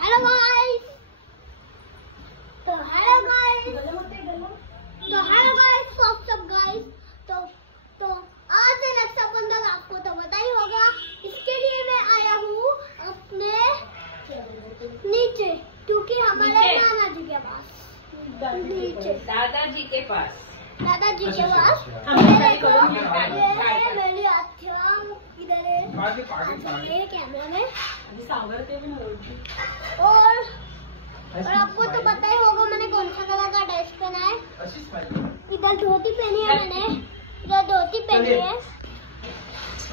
Hello guys. तो सब guys. तो आज से रक्षाबंधन आपको तो पता ही होगा। इसके लिए मैं आया हूँ अपने नीचे, क्योंकि हमारे नाना जी के पास, नीचे दादाजी के पास मेरी आत्या इधर है कैमरा में। और आपको तो पता ही होगा मैंने कौन सा कलर का ड्रेस पहना है। इधर धोती पहनी है मैंने, इधर धोती पहनी है।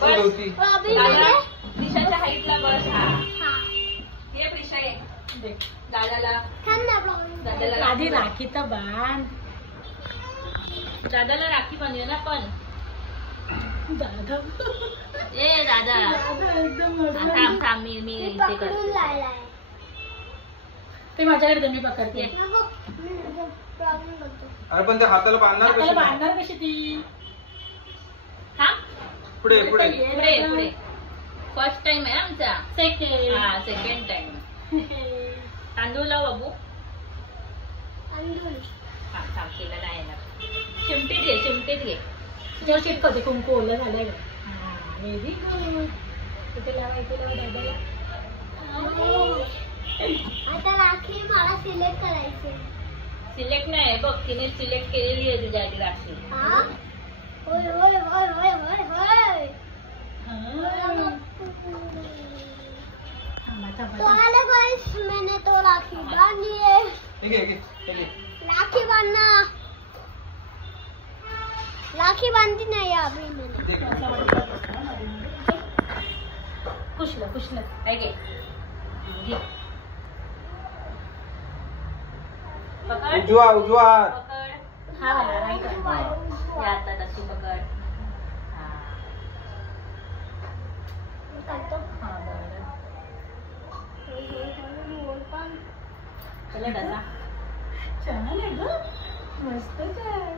और अभी मैंने दिशाच्या हाईटला बस। हाँ ये प्रिशा आहे दादाला आधी राखी तर बांध, दादाला राखी बांधूया ना पण। दादा ए दादा एकदम थांब मी इथे पकडून करते। लायला आहे। ते माझ्याकडे तुम्ही पकडते। अरे पण त्या हाताला बांधणार त्याला कशी? बांधणार कशी ती? थांब पुढे पुढे पुढे फर्स्ट टाइम आहे आमचा। सेकंड हा सेकंड टाइम। तांदूळ लाव बाबू। हा थांब केलं नाही येणार। चिमटीत घे त्याच्यावर चिटकवते कुंकू ओलं झालंय बघ। हा व्हेरी गुड। इथे लावा दादाला। आता राखी मला सिलेक्ट करायची। सिलेक्ट नाही बघ, तिने सिलेक्ट केलेली आहे तुझ्या आधी राखी। हाँ ओए ओए ओए ओए ओए ओए। तो हेलो गाइस, मैंने तो राखी बांधी है। ठीक है राखी बांधना, राखी बांधी नहीं है अभी मैंने। कुशल आहे घे पकड उजवा पकड। हा राईट हे आता तशी पकड। हा निकालतो। हा बरं चला दादा। छान आहे ग, मस्तच आहे।